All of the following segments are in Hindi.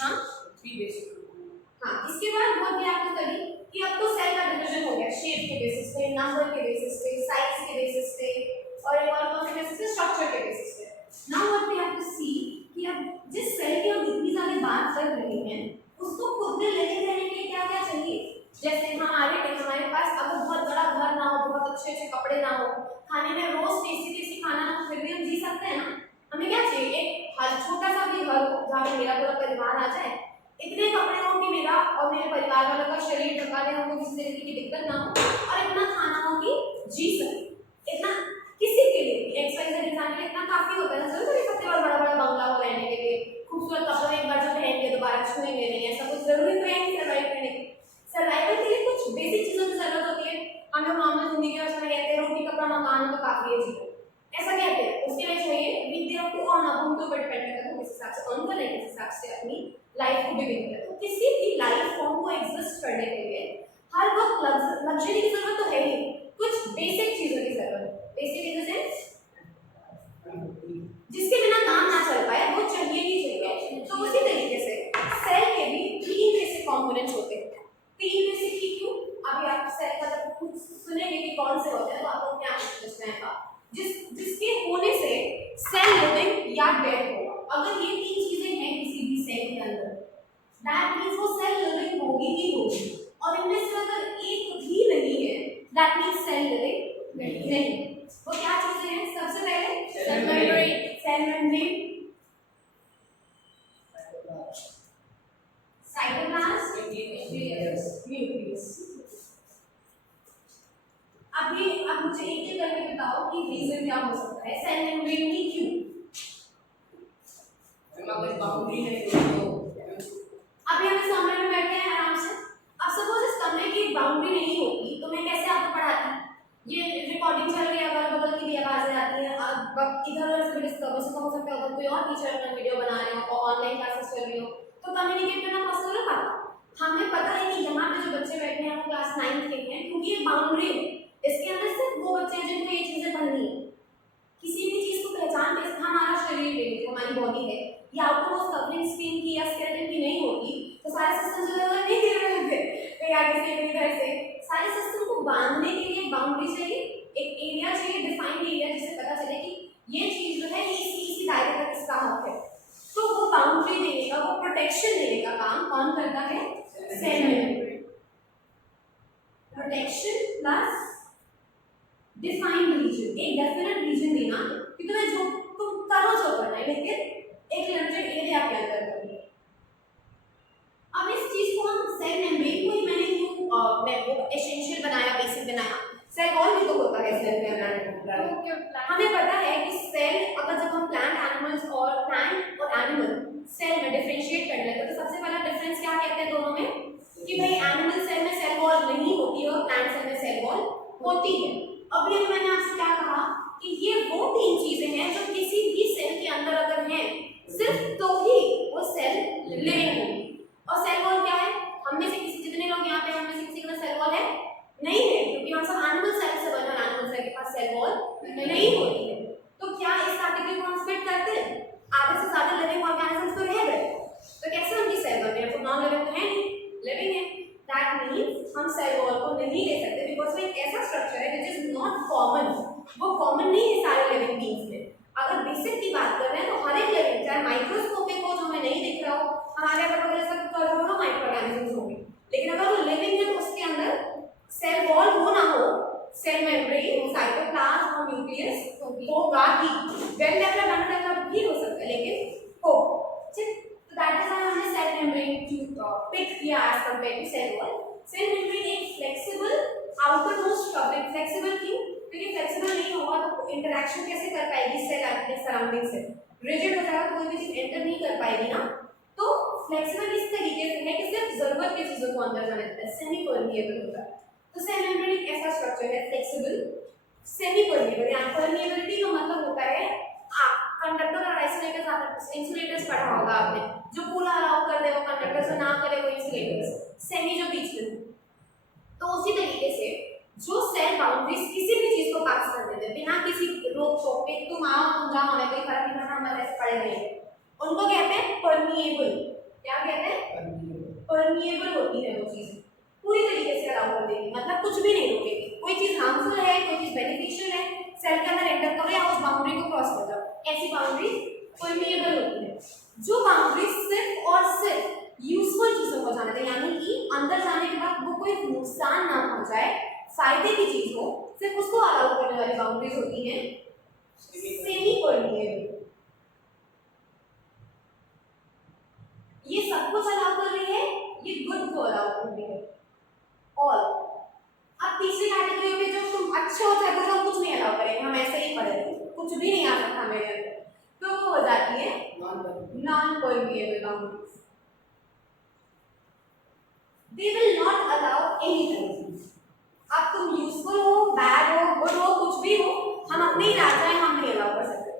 हाँ थ्री बेसिक। हाँ इसके बाद वो भी आपने स्टडी कि अब तो सेल का डिवीजन हो गया शेप के बेसिस पे, नंबर के बेसिस पे, साइज के बेसिस पे और एक और कौन से बेसिस पे, स्ट्रक्चर के बेसिस पे। Now what we have to see कि अब जिस सेल की हम इतनी सारी बात कर रहे हैं उसको खुद में लेके रहने के लिए क्या क्या चाहिए। जैसे हमारे पास अगर बहुत बड़ा घर ना हो, बहुत अच्छे अच्छे कपड़े ना हो, खाने में रोज टेस्टी टेस्टी खाना ना हो, फिर भी हम जी सकते हैं ना। हमें क्या चाहिए, एक हर छोटा सा भी घर हो जहाँ पे मेरा पूरा परिवार आ जाए, इतने कपड़े हो कि मेरा और मेरे परिवार वालों का शरीर ढका रहे, हमको किसी तरीके की दिक्कत ना हो, और इतना खाना हो कि जी सके। इतना किसी के लिए एक्सरसाइज इंसान के लिए इतना काफी होता है ना। जरूर नहीं सबके पास बड़ा बड़ा बंगला हो रहने के लिए, खूबसूरत कपड़े एक बार जो पहन के दोबारा छुएंगे नहीं, ऐसा कुछ जरूरी तो है नहीं सर्वाइव करने के। सर्वाइवल के लिए कुछ बेसिक चीजों की जरूरत होती है। हम लोग नॉर्मल जिंदगी में उसमें कहते हैं रोटी कपड़ा मकान तो काफी है जीवन, ऐसा कहते हैं। उसके लिए चाहिए विद्या को और ना उनके ऊपर डिपेंड करता है किस हिसाब से अर्न करें, किस हिसाब से अपनी लाइफ को बिगिन करें। तो किसी भी लाइफ फॉर्म को एग्जिस्ट करने के लिए हर वक्त लग्जरी की जरूरत तो है ही, कुछ बेसिक चीजों की जरूरत है। बेसिक इन द सेंस जिसके बिना काम ना चल पाए, वो चाहिए ही चाहिए। तो उसी तरीके से सेल के भी तीन बेसिक कंपोनेंट्स होते हैं। तीन बेसिक ही क्यों, अभी आप सेल का जब कुछ सुनेंगे कि कौन से होते हैं तो आपको क्या समझ में आएगा। जिसके होने से सेल लिविंग या डेड होगा। अगर ये तीन चीजें हैं किसी भी सेल के अंदर, दैट मींस वो सेल लिविंग होगी ही होगी। और इनमें से अगर एक भी नहीं है, दैट मींस सेल लिविंग नहीं। वो क्या चीजें हैं, सबसे पहले cell membrane, cell membrane, cytoplasm, nucleus. अब मुझे एक एक करके बताओ कि रीजन क्या हो सकता है सेल मेम्ब्रेन की क्यों। कोई बाउंड्री नहीं तो अभी हम इस कमरे में बैठे हैं आराम से। अब सपोज इस कमरे की बाउंड्री नहीं होती तो मैं कैसे आपको पढ़ाती। ये रिकॉर्डिंग चल रही है, अगल बगल की भी आवाजें आती हैं, अब इधर उधर से डिस्टर्बेंस हो सकता है, अगर कोई और टीचर अपना वीडियो बना रहे हो और ऑनलाइन क्लासेस चल रही हो तो कम्युनिकेट करना पॉसिबल है पाता। हमें पता है कि यहाँ पे जो बच्चे बैठे हैं वो क्लास 9 के हैं क्योंकि ये बाउंड्री है, इसके अंदर सिर्फ वो बच्चे हैं जिनको ये चीजें पढ़नी है। किसी भी चीज को पहचान के हमारा शरीर है, हमारी बॉडी है, ये आउटरमोस्ट कवरिंग स्किन की या स्केलेटन की नहीं होती तो सारे सिस्टम जो है नहीं गिर रहे थे कहीं आगे से कहीं इधर से। सारे सिस्टम को बांधने के लिए बाउंड्री चाहिए, एक एरिया चाहिए, डिफाइंड एरिया जिससे पता चले कि ये चीज जो है इसी दायरे तक इसका हक है। तो वो बाउंड्री देने का, वो प्रोटेक्शन देने का काम कौन करता है, cell membrane. Protection plus defined region, एक डेफिनेट रीजन देना कि तुम्हें जो तुम करो जो करना है लेकिन एक लिमिटेड एरिया के अंदर करना है। अब इस चीज को हम सेल मेम्ब्रेन को ही मैंने क्यों वो एसेंशियल बनाया, बेसिक बनाया। सेल वॉल भी तो होता है सेल के अंदर। हमें पता है कि सेल अगर जब हम प्लांट एनिमल्स और प्लांट और एनिमल सेल में डिफरेंशिएट करने लगते तो सबसे पहला डिफरेंस क्या कहते हैं दोनों में कि भाई एनिमल सेल में सेल वॉल नहीं होती और प्लांट सेल में सेल वॉल होती है। अभी मैंने आपसे क्या कहा कि ये वो तीन चीजें हैं जो किसी भी सेल के अंदर अगर हैं सिर्फ तो ही वो सेल लिविंग होगी। और सेल वॉल क्या है, हम में से किसी जितने लोग यहाँ पे हम में से किसी का सेल वॉल है नहीं है क्योंकि हम सब एनिमल सेल से बने, एनिमल सेल के पास सेल वॉल नहीं होती है। तो क्या इस कैटेगरी को हम फिट करते हैं, आधे से ज्यादा लिविंग ऑर्गेनिजम्स तो रह गए तो कैसे उनकी सेल बन रही है, तो नॉन लिविंग तो है नहीं, लिविंग है। दैट मींस हम सेल वॉल को नहीं ले सकते बिकॉज़ वो एक ऐसा स्ट्रक्चर है व्हिच इज नॉट कॉमन, वो कॉमन नहीं है सारे लिविंग बीइंग्स में। अगर बेसिक की बात कर रहे हैं तो हर एक लिविंग चाहे माइक्रोस्कोपिक हो जो हमें नहीं दिख रहा हो, हमारे अगर वगैरह सब करोड़ों माइक्रो ऑर्गेनिजम्स होंगे, लेकिन अगर वो लिविंग है तो उसके अंदर सेल वॉल हो ना हो, सेल मेम्ब्रेन, साइटोप्लाज्म और न्यूक्लियस होगा ही। वेल डेवलप्ड अनडेवलप्ड भी हो सकता है लेकिन हो। ठीक, तो दैट इज व्हाई हमने सेल मेम्ब्रेन पिक किया as compare to cell wall. Cell membrane एक फ्लेक्सिबल आउटरमोस्ट कवरिंग, फ्लेक्सिबल क्यों, क्योंकि फ्लेक्सिबल नहीं होगा तो इंटरेक्शन कैसे कर पाएगी सेल अपने सराउंडिंग से, रिजिड हो जाएगा, कोई भी चीज एंटर नहीं कर पाएगी ना। तो फ्लेक्सिबल इस तरीके से है कि सिर्फ जरूरत की चीजों को अंदर जाने देता है, सेमी परमिएबल होता है। तो सेल मेम्ब्रेन एक ऐसा स्ट्रक्चर है फ्लेक्सिबल सेमी परमिएबल। यहाँ परमिएबिलिटी का मतलब होता है कंडक्टर और आइसोलेटर्स, आपने इंसुलेटर्स पढ़ा होगा आपने, जो पूरा अलाउ कर दे वो कंडक्टर से ना करे वो इंसुलेटर्स, सेमी जो बीच में। तो उसी तरीके से जो सेल बाउंड्रीज किसी भी चीज को पास कर देते बिना किसी रोक टोक के, तुम आओ तुम जाओ हमें कोई फर्क नहीं पड़ता, हमारे ऐसे पड़े रहेंगे, उनको कहते हैं परमिएबल। क्या कहते कर देगी, मतलब कुछ भी नहीं रोकेगी। कोई चीज हार्मफुल है, कोई चीज बेनिफिशियल है, सेल के अंदर एंटर करो या उस बाउंड्री को क्रॉस कर जाओ, ऐसी बाउंड्री परमिएबल होती है। जो बाउंड्री सिर्फ और सिर्फ यूजफुल चीजों को जाने दें, यानी कि अंदर जाने के बाद वो कोई नुकसान ना पहुंचाए, फायदे की चीज हो, सिर्फ उसको अलाउ करने वाली बाउंड्रीज होती हैं सेमी परमिएबल। ये सब कुछ अलाउ कर रही है, ये गुड को अलाउ कर रही है। और अब तीसरी कैटेगरी में जो तुम अच्छे होते हैं तो हम कुछ नहीं अलाउ करेंगे, हम ऐसे ही पढ़े कुछ भी नहीं आ सकता मेरे अंदर, तो वो हो जाती है non permeable boundaries. They will not allow anything. अब तुम यूजफुल हो, बैड हो, गुड हो, कुछ भी हो, हम अपने ही राजा हैं, हम नहीं अलाउ कर सकते।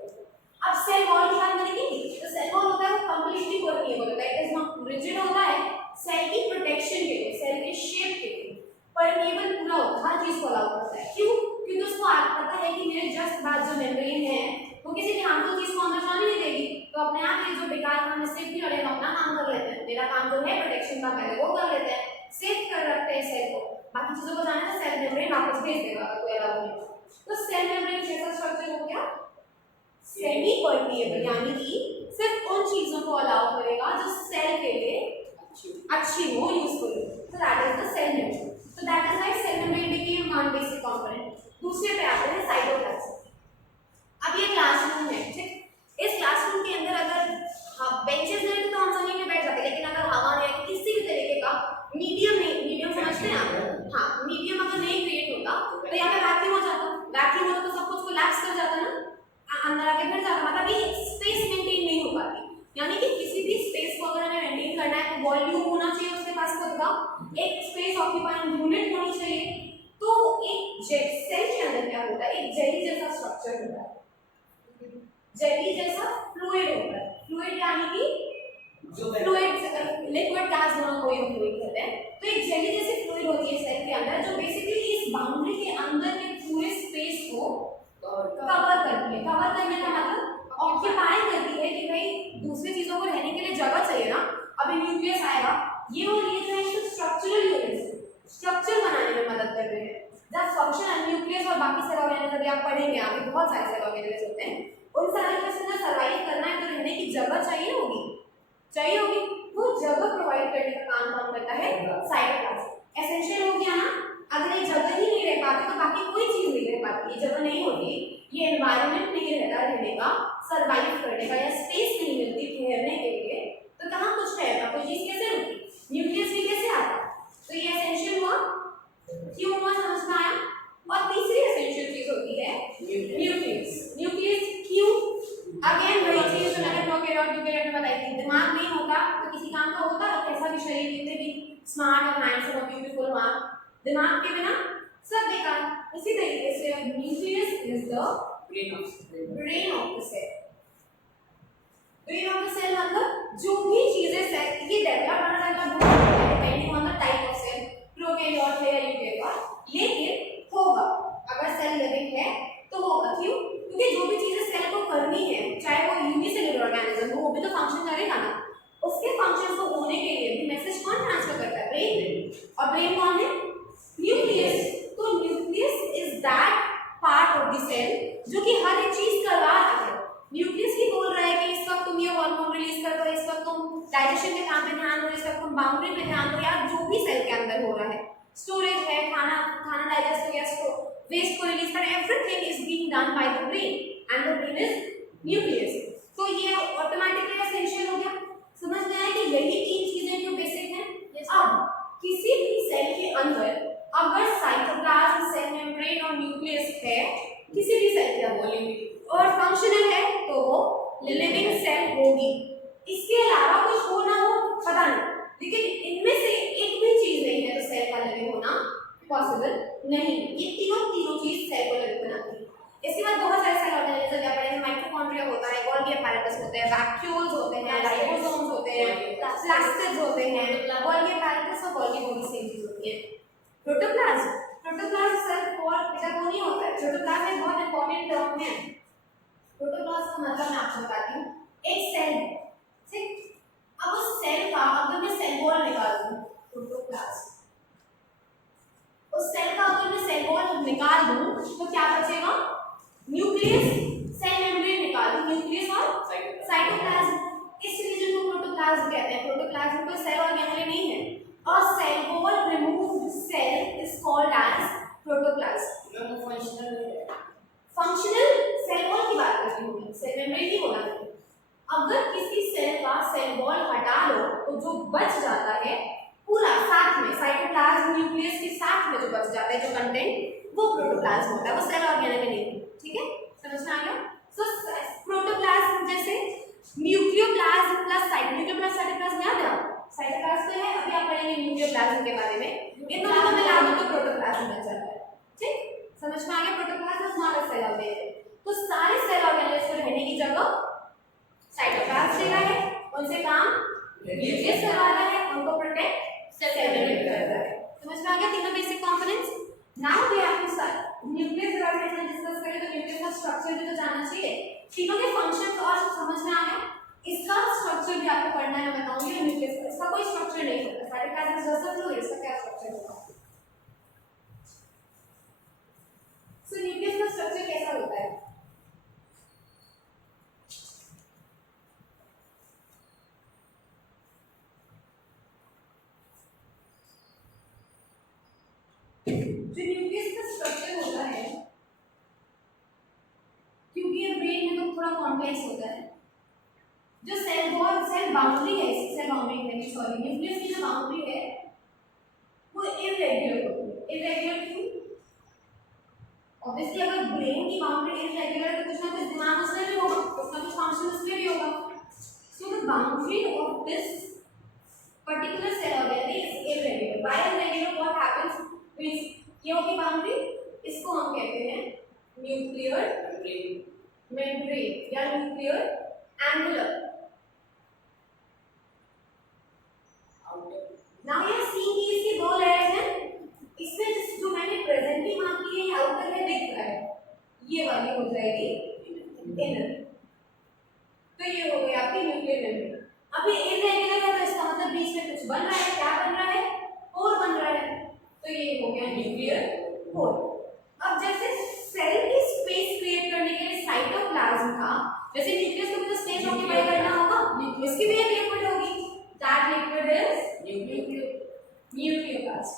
अब सेल वॉल की बात करेंगे, तो सेल वॉल होता है वो कंप्लीटली परमिएबल होता है, इट इज नॉट रिजिड होता है, सेल की प्रोटेक्शन के लिए, सेल के शेप के लिए परमिएबल पूरा होता है, हर चीज को अलाउ करता है। क्यों? क्योंकि उसको पता है कि मेरे जस्ट बाद जो मेम्ब्रेन है वो किसी भी हार्मफुल चीज को अंदर जाने नहीं देगी, तो अपने आप ये जो बेकार काम सेफ नहीं हो रहा, अपना काम कर लेते हैं, मेरा काम जो है प्रोटेक्शन का पहले वो कर लेते हैं, सेफ कर रखते हैं सेल को, बाकी चीजों को जाने तो सेल मेम्ब्रेन वापस भेज देगा अगर कोई अलाउ नहीं। तो सेल मेम्ब्रेन कैसा स्ट्रक्चर हो गया? सेमी परमिएबल, यानी कि सिर्फ उन चीजों को अलाउ करेगा जो सेल के लिए अच्छी हो, यूजफुल हो, तो that is the cell membrane. So that is why cell membrane became one basic component. दूसरे पे आते हैं साइटोप्लाज्म। अब ये क्लासरूम है, ठीक? इस क्लासरूम के अंदर अगर बेंचेस हैं तो हम जमीन में बैठ जाते हैं, लेकिन अगर हवा नहीं है, किसी भी तरीके का मीडियम नहीं, मीडियम समझते हैं आप? हाँ, मीडियम अगर नहीं क्रिएट होता तो यहाँ पे वैक्यूम हो जाता, वैक्यूम होता तो सब कुछ कोलैप्स कर जाता ना, अंदर आके फिर जाता, मतलब ये स्पेस मेंटेन नहीं हो पाती। यानी कि किसी भी स्पेस को अगर हमें मेंटेन करना है तो वॉल्यूम होना चाहिए उसके पास खुद का, एक स्पेस ऑक्यूपाइंग यूनिट होनी चाहिए। तो एक सेल के अंदर क्या होता है, एक जेली जैसा स्ट्रक्चर होता है, जेली जैसा फ्लूइड होता है। फ्लूइड यानी कि फ्लूइड लिक्विड गैस दोनों को हम फ्लूइड कहते हैं। तो एक जेली जैसी फ्लूइड होती है सेल के अंदर, जो बेसिकली इस बाउंड्री के अंदर के पूरे स्पेस को कवर करती है। कवर करने का मतलब ऑक्यूपाई करती है कि भाई दूसरी चीजों को रहने के लिए जगह चाहिए ना, अभी न्यूक्लियस आएगा, ये और ये जो है स्ट्रक्चरल यूनिट्स, स्ट्रक्चर बनाने में मदद कर रहे हैं। जब फंक्शन न्यूक्लियस और बाकी सेल ऑर्गेनेल्स आप पढ़ेंगे, आगे बहुत सारे सेल ऑर्गेनेल्स होते हैं, उन सारे के अंदर सर्वाइव करना है तो रहने की जगह चाहिए होगी, वो जगह प्रोवाइड करने का काम करता है साइटोप्लाज्म। एसेंशियल हो गया ना, अगर ये जगह ही नहीं रह पाती तो बाकी कोई चीज नहीं रह पाती, ये जगह नहीं होती, ये एनवायरनमेंट नहीं रहता रहने का, सर्वाइव करने का, या स्पेस नहीं मिलती ठहरने के लिए, तो कहाँ कुछ रहेगा, कोई चीज कैसे रुकी, न्यूक्लियस भी कैसे आता। तो ये एसेंशियल हुआ, क्यों हुआ समझ में आया। और तीसरी एसेंशियल चीज होती है न्यूक्लियस। न्यूक्लियस क्यों? अगेन वही चीज जो मैंने प्रोकैरियोट में बताई थी, दिमाग नहीं होता तो किसी काम का होता, कैसा भी शरीर कितने भी स्मार्ट और हैंडसम और ब्यूटीफुल हुआ, दिमाग के बिना सब बेकार। उसी तरीके से nucleus is the brain of the cell. Brain of the cell मतलब जो भी चीजें सेल की डेवलप होना चाहिए depending on the type of cell, prokaryote है या यूकैरियोट, लेकिन होगा, अगर सेल लिविंग है तो होगा। क्यों? क्योंकि जो भी चीजें सेल को करनी है, चाहे वो यूनिसेलुलर ऑर्गेनिज्म हो, वो भी तो फंक्शन करेगा ना, उसके फंक्शंस को होने के लिए भी मैसेज कौन ट्रांसफर करता है? ब्रेन। और ब्रेन कौन है? न्यूक्लियस। तो nucleus is that part of the cell जो कि हर एक चीज करवा रहा है। न्यूक्लियस ही बोल रहा है कि इस वक्त तुम ये हार्मोन रिलीज कर दो, इस वक्त तुम डाइजेशन के काम पे ध्यान दो, इस वक्त तुम बाउंड्री पे ध्यान दो, या जो भी सेल के अंदर हो रहा है, स्टोरेज है, खाना डाइजेस्ट हो गया, वेस्ट को रिलीज कर, everything is being done by the brain and the brain is nucleus. तो ये ऑटोमेटिकली एसेंशियल हो गया। समझ में आया कि यही तीन चीजें जो बेसिक हैं। अब किसी भी सेल के अंदर अगर साइटोप्लाज्म, सेल मेम्ब्रेन और न्यूक्लियस है, किसी भी सेल के अंदर और फंक्शनल है तो वो लिविंग सेल होगी। इसके अलावा कुछ हो ना हो पता नहीं, लेकिन इनमें से एक भी चीज नहीं है तो सेल का लिविंग होना पॉसिबल नहीं। ये तीनों चीज सेल को लिविंग बनाती है। इसके बाद बहुत सारे सेल ऑर्गेनेल्स क्या पढ़ेंगे, माइटोकॉन्ड्रिया होता है, गोल्गी apparatus होते हैं, वैक्यूल्स होते हैं, राइबोसोम्स होते हैं, प्लास्टिड्स होते हैं, गोल्गी apparatus और गोल्गी बॉडी सेम चीज होती है। प्रोटोप्लाज्म सेल और बेटा वो नहीं होता है। प्रोटोप्लाज्म एक बहुत इंपॉर्टेंट टर्म है। प्रोटोप्लाज्म का मतलब मैं आपको बताती हूँ, एक सेल, ठीक, अब उस सेल का अगर मैं सेल वॉल निकाल दूं, प्रोटोप्लाज्म प्रोटोप्लाज्म कहते हैं। प्रोटोप्लाज्म कोई सेल ऑर्गेनेल नहीं है। और cell wall removed cell is called as protoplasm. Functional cell wall की बात करती हूँ मैं, सेल मेम्ब्रेन की बोला मैंने। अगर किसी सेल का सेल वॉल हटा लो तो जो बच जाता है पूरा साथ में, साइटोप्लाज्म न्यूक्लियस के साथ में जो बच जाता है जो कंटेंट, वो प्रोटोप्लाज्म होता है, वो सेल ऑर्गेनेल नहीं है। ठीक है, समझ में आ गया? सो प्रोटोप्लाज्म जैसे न्यूक्लियोप्लाज्म प्लस साइटोप्लाज्म याद है? साइटोप्लाज्म है, अभी आप पढ़ेंगे न्यूक्लियोप्लाज्म के बारे में। इन दोनों को मिला दो तो प्रोटोप्लाज्म बन जाता है। ठीक, समझ में आ गया? Protoplasm smaller cell organelle. तो सारे सेल ऑर्गेनेल्स को रहने की जगह साइटोप्लाज्म दे रहा है, उनसे काम न्यूक्लियस करवा रहा है, उनको प्रोटेक्ट सेल मेम्ब्रेन कर रहा है। समझ में आ गया तीनों basic components? Now we have to start nucleus के बारे में डिस्कस करें तो न्यूक्लियस का स्ट्रक्चर भी तो जानना चाहिए। तीनों के फंक्शंस और समझ में आ गया? इसका स्ट्रक्चर भी आपको पढ़ना है, मैं बताऊंगी। न्यूक्लियस का इसका कोई स्ट्रक्चर नहीं होता, cytoplasm is just a fluid, इसका क्या स्ट्रक्चर होगा? सो न्यूक्लियस का स्ट्रक्चर कैसा होता है? जो न्यूक्लियस का स्ट्रक्चर होता है, क्योंकि ये ब्रेन में तो थोड़ा कॉम्प्लेक्स होता है। जो सेल वॉल, सेल बाउंड्री है, सेल बाउंड्री है, सॉरी, न्यूक्लियस की जो बाउंड्री है वो इररेगुलर होती है। इररेगुलर क्यों? ऑब्वियसली अगर ब्रेन की बाउंड्री इररेगुलर है तो कुछ ना कुछ दिमाग उसमें भी होगा, कुछ ना कुछ फंक्शन उसमें भी होगा। So the boundary of this particular cell organelle is irregular. Why irregular? What happens? Means ये होगी बाउंड्री, इसको हम कहते हैं न्यूक्लियर मेम्ब्रेन या nuclear angular. Now you see कि इसकी दो लेयर्स हैं, इसमें जो मैंने प्रेजेंटली मार्क की है आउटर में दिख रहा है, ये वाली हो जाएगी इनर। तो ये हो गई आपकी न्यूक्लियर मेम्ब्रेन। अभी इररेगुलर है तो इसका मतलब बीच में कुछ बन रहा है, क्या बन रहा है? पोर बन रहा है, तो ये हो गया न्यूक्लियर पोर। अब जैसे सेल की स्पेस क्रिएट करने के लिए साइटोप्लाज्म था, जैसे न्यूक्लियस को भी तो स्पेस ऑक्यूपाई करना होगा, न्यूक्लियस की भी एक लिक्विड होगी, दैट लिक्विड इज न्यूक्लियोप्लाज्म।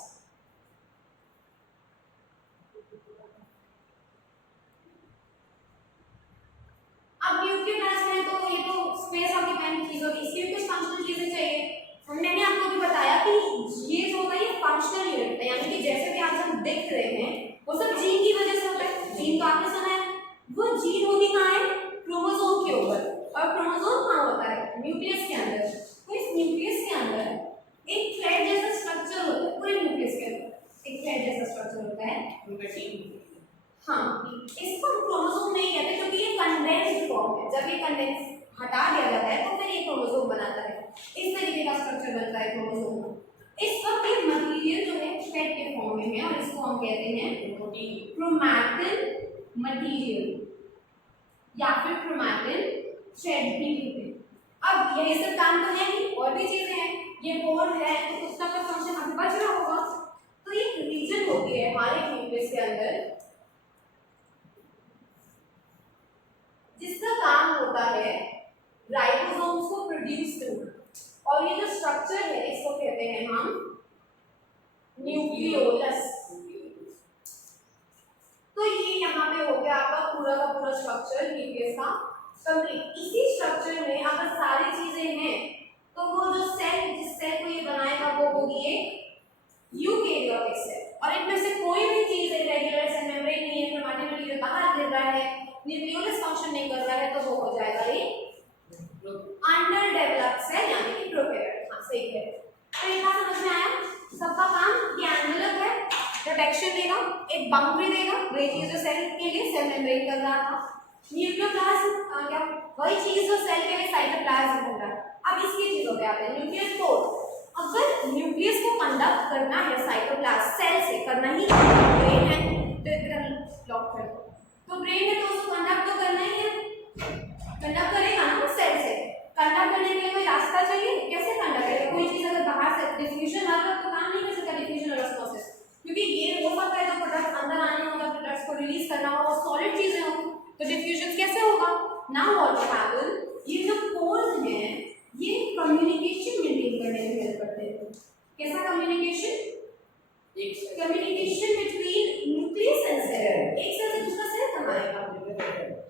अब न्यूक्लियोप्लाज्म है तो ये तो स्पेस ऑक्यूपाइंग चीज होगी, इसकी भी कुछ फंक्शनल चीजें चाहिए। मैंने आपको भी बताया कि ये जो होता है ये फंक्शनल यूनिट है, यानी कि जैसे भी आज हम देख रहे हैं वो सब जीन की वजह से होता है। जीन तो आपने सुना है, वो जीन होगी कहाँ है? क्रोमोसोम के ऊपर। और क्रोमोसोम कहाँ होता है? न्यूक्लियस के अंदर। तो इस न्यूक्लियस के अंदर एक थ्रेड जैसा स्ट्रक्चर होता है, पूरे न्यूक्लियस के अंदर एक थ्रेड जैसा स्ट्रक्चर होता है। हाँ, इसको क्रोमोसोम नहीं कहते क्योंकि ये कंडेंस्ड फॉर्म है। जब ये कंडेंस हटा दिया जाता है तो फिर ये क्रोमोसोम बनाता है। इस तरीके का स्ट्रक्चर बनता है क्रोमोसोम का। इस वक्त ये मटेरियल जो है थ्रेड के फॉर्म में है और इसको हम कहते हैं क्रोमैटिन मटेरियल या फिर क्रोमैटिन थ्रेड भी कहते हैं। अब यही सब काम तो है नहीं, और भी चीजें हैं। ये पोर है तो उसका कोई फंक्शन हमें बच रहा होगा। तो एक रीजन होती है हमारे न्यूक्लियस के अंदर जिसका काम होता है राइबोसोम्स को प्रोड्यूस करना, और ये जो स्ट्रक्चर है इसको कहते हैं हम न्यूक्लियोलस। तो ये यहाँ पे हो गया आपका पूरा का पूरा स्ट्रक्चर न्यूक्लियस का कंप्लीट। इसी स्ट्रक्चर में अगर सारी चीजें हैं तो वो जो सेल, जिस सेल को ये बनाएगा वो होगी एक यूकेरियोटिक सेल। और इनमें से कोई भी चीज इरेगुलर सेल मेम्ब्रेन नहीं है, क्रोमैटिन मटेरियल बाहर गिर रहा है, न्यूक्लियोलस फंक्शन नहीं कर रहा है, तो वो हो जाएगा ये अंडर डेवलप्ड सेल यानी कि प्रोकैरियोट। हाँ सही है। तो ये बात समझ में आया? सबका काम ये एनवेलप है, प्रोटेक्शन देगा, एक बाउंड्री देगा, वही चीज जो सेल के लिए सेल मेम्ब्रेन कर रहा था। न्यूक्लियोप्लाज्म क्या वही चीज जो सेल के लिए साइटोप्लाज्म बन रहा है। अब इसकी चीजों पे आते हैं न्यूक्लियस पोर। अगर न्यूक्लियस को कंडक्ट करना है साइटोप्लाज्म सेल से, करना ही ब्रेन है तो इधर लॉक कर दो, तो ब्रेन है तो उसको कंडक्ट तो करना ही है, कंडक्ट करेगा ना सेल से। कंडक्ट करने के लिए कोई रास्ता चाहिए, कैसे कंडक्ट करेगा? कोई चीज अगर बाहर से डिफ्यूजन आ रहा है तो काम नहीं कर सकता डिफ्यूजन और ऑस्मोसिस, क्योंकि ये हो सकता है जो प्रोडक्ट अंदर आने होगा, प्रोडक्ट्स को रिलीज करना हो और सॉलिड चीजें हो, तो डिफ्यूजन कैसे होगा? नाउ व्हाट हैपन, ये जो पोर्स हैं ये कम्युनिकेट कैसा communication? Communication between nucleus and cell, एक सेल से दूसरा सेल कहाँ आएगा?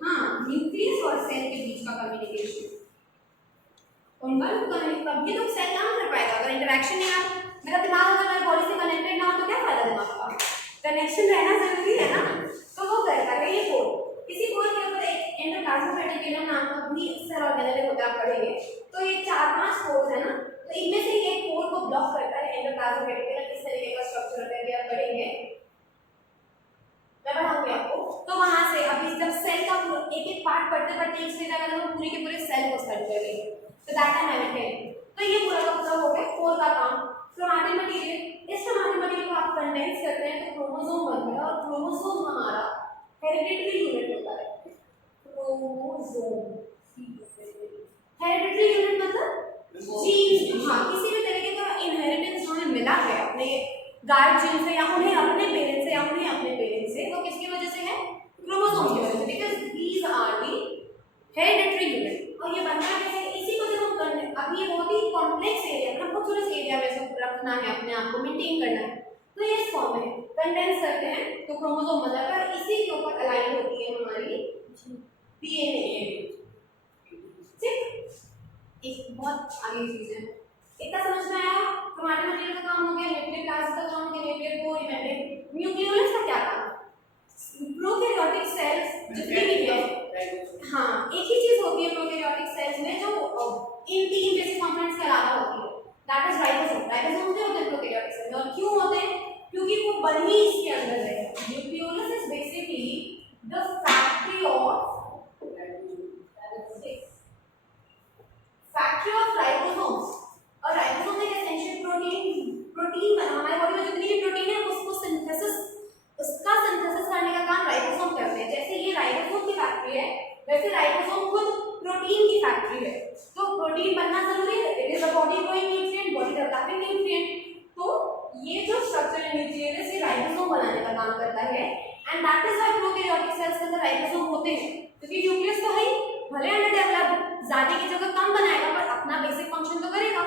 हाँ, न्यूक्लियस और सेल के बीच का कम्युनिकेशन। उनका तभी तो सेल काम कर पाएगा। अगर इंटरेक्शन नहीं आ, मेरा दिमाग अगर मेरी बॉडी से कनेक्टेड ना हो तो क्या फायदा दिमाग का? कनेक्शन रहना जरूरी है ना। तो वो करता है ये कोड। किसी कोड के ऊपर एक एंडोप्लाज्मिक रेटिकुलम नाम का भी सेल ऑर्गेनेल होता है, पढ़ेंगे। तो ये 4-5 कोड है ना, तो इनमें से एक कोड को ब्लॉक करता है एंडोप्लाज्मिक रेटिकुलम। किस तरीके का स्ट्रक्चर है आप पढ़ेंगे, मैं बताऊंगी आपको। तो वहां से अभी जब सेल का एक एक पार्ट पढ़ते पढ़ते एक स्टेज आएगा तो हम पूरे के पूरे सेल को स्टडी करेंगे। तो दैट टाइम आई विल। तो ये पूरा का पूरा हो गया कोर का काम। क्रोमैटिक मटेरियल, इस क्रोमैटिक मटेरियल को आप कंडेंस करते हैं तो क्रोमोसोम बनता है, और क्रोमोसोम हमारा हेरिडिटरी यूनिट होता है। क्रोमोसोम हेरिडिटरी यूनिट मतलब जीन। हाँ, किसी भी तरीके का इनहेरिटेंस हमें मिला है अपने गार्जियन से या उन्हें अपने पेरेंट्स से या उन्हें अपने पेरेंट्स से, वो किसकी वजह से है? क्रोमोसोम की वजह से, because these are the hereditary unit. और ये बनता है इसी को जब हम करने, अब ये बहुत ही कॉम्प्लेक्स एरिया है, बहुत थोड़ा सा एरिया में इसको रखना है, अपने आप को मेंटेन करना है। तो ये इस फॉर्म में कंडेंस करते हैं तो क्रोमोसोम बन जाता है। इसी के ऊपर अलाइन होती है हमारी डीएनए। ठीक, एक बहुत आगे चीज है। इतना समझ में आया? क्रोमैटिक मटेरियल का काम हो गया, न्यूक्लियर प्लाज्म का काम हो गया, न्यूक्लियर कोर इमेटेड। न्यूक्लियोलस का क्या काम? प्रोकैरियोटिक सेल्स जितनी भी है, हाँ, एक ही चीज होती है प्रोकैरियोटिक सेल्स में जो इन 3 बेसिक कंपोनेंट्स के अलावा होती है, दैट इज राइबोसोम। राइबोसोम भी होते हैं प्रोकैरियोटिक सेल में, और क्यों होते हैं? क्योंकि वो बन ही इसके अंदर है। Nucleolus is basically the factory of ribosomes. और राइबोसोम एक एसेंशियल प्रोटीन बना, हमारी बॉडी में जितनी भी प्रोटीन है उसको सिंथेसिस, उसका सिंथेसिस करने का काम राइबोसोम करते हैं। जैसे ये राइबोसोम की फैक्ट्री है, वैसे राइबोसोम खुद प्रोटीन की फैक्ट्री है। तो प्रोटीन बनना जरूरी है, it is a body going nutrient, body developing nutrient. तो ये जो स्ट्रक्चर है न्यूक्लियस, ये राइबोसोम बनाने का काम करता है। And that is why prokaryotic cells के अंदर राइबोसोम होते हैं, क्योंकि न्यूक्लियस तो है ही, भले अंडर डेवलप्ड, ज्यादा की जगह कम बनाएगा पर अपना बेसिक फंक्शन तो करेगा।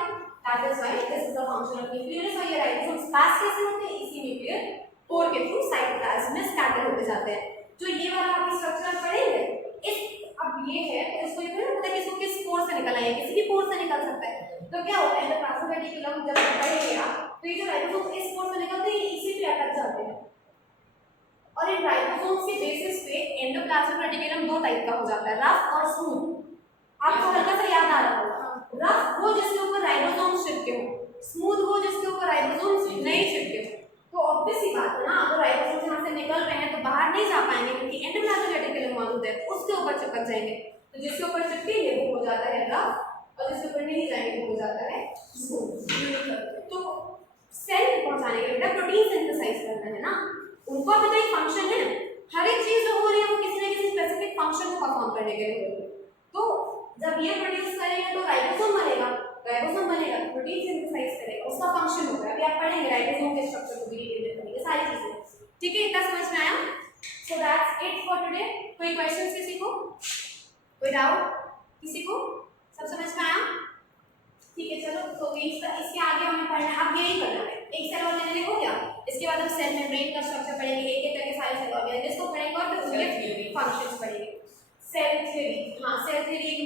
That is why this is the function of nucleus. और ये राइबोसोम्स पास कैसे होते हैं? इसी न्यूक्लियर कोर के थ्रू साइटोप्लाज्म में स्कैटर होते जाते हैं। जो ये वाला अभी स्ट्रक्चर पढ़ेंगे, इस अब ये है तो इसको ये पता है कि इसको किस पोर से निकल आएगा, किसी भी पोर से निकल सकता है। तो क्या होता है जब प्लाज्मा रेटिकुलम जब पढ़ेंगे आप, तो ये जो राइबोसोम इस पोर से निकलते हैं, इसी पे अटक जाते हैं। और इन राइबोसोम्स के बेसिस पे एंडोप्लाज्मिक रेटिकुलम 2 टाइप का हो जाता है, रफ और स्मूथ। आपको हल्का सा याद आ रहा होगा, रफ वो जिसके ऊपर राइबोसोम्स चिपके हो, स्मूथ वो जिसके ऊपर राइबोसोम्स नहीं चिपके हो। तो ऑब्वियस सी बात है ना, अगर राइबोसोम्स यहाँ से निकल रहे हैं तो बाहर नहीं जा पाएंगे, क्योंकि एंडोप्लाज्मिक रेटिकुलम मौजूद है, उसके ऊपर चिपक जाएंगे। तो जिसके ऊपर चिपकेंगे वो हो जाता है रफ, और जिसके ऊपर नहीं जाएंगे वो हो जाता है स्मूथ। तो सेल पहुंचाने के लिए प्रोटीन सिंथेसाइज करना है ना, उनको भी तो एक फंक्शन है। हर एक चीज जो हो रही है वो किसी न किसी स्पेसिफिक फंक्शन को परफॉर्म करने के लिए हो रही है। तो जब ये प्रोड्यूस करेंगे तो राइबोसोम बनेगा, राइबोसोम बनेगा प्रोटीन सिंथेसाइज करेगा, उसका फंक्शन होगा। अभी आप पढ़ेंगे राइबोसोम के स्ट्रक्चर को भी डिटेल में, ये सारी चीजें। ठीक है, इतना समझ में आया? So that's it for today. कोई क्वेश्चंस किसी को, कोई डाउट किसी को? सब समझ में आया? ठीक है, चलो तो इसके आगे हमें पढ़ना है, अब यही करना है। एक सेल ऑर्गेनेल हो गया, इसके बाद हम सेल मेम्ब्रेन का स्ट्रक्चर पढ़ेंगे, एक एक करके सारे सेल ऑर्गेनेल को पढ़ेंगे और फिर उनके फंक्शंस पढ़ेंगे। सेल थ्योरी, हाँ सेल थ्योरी एक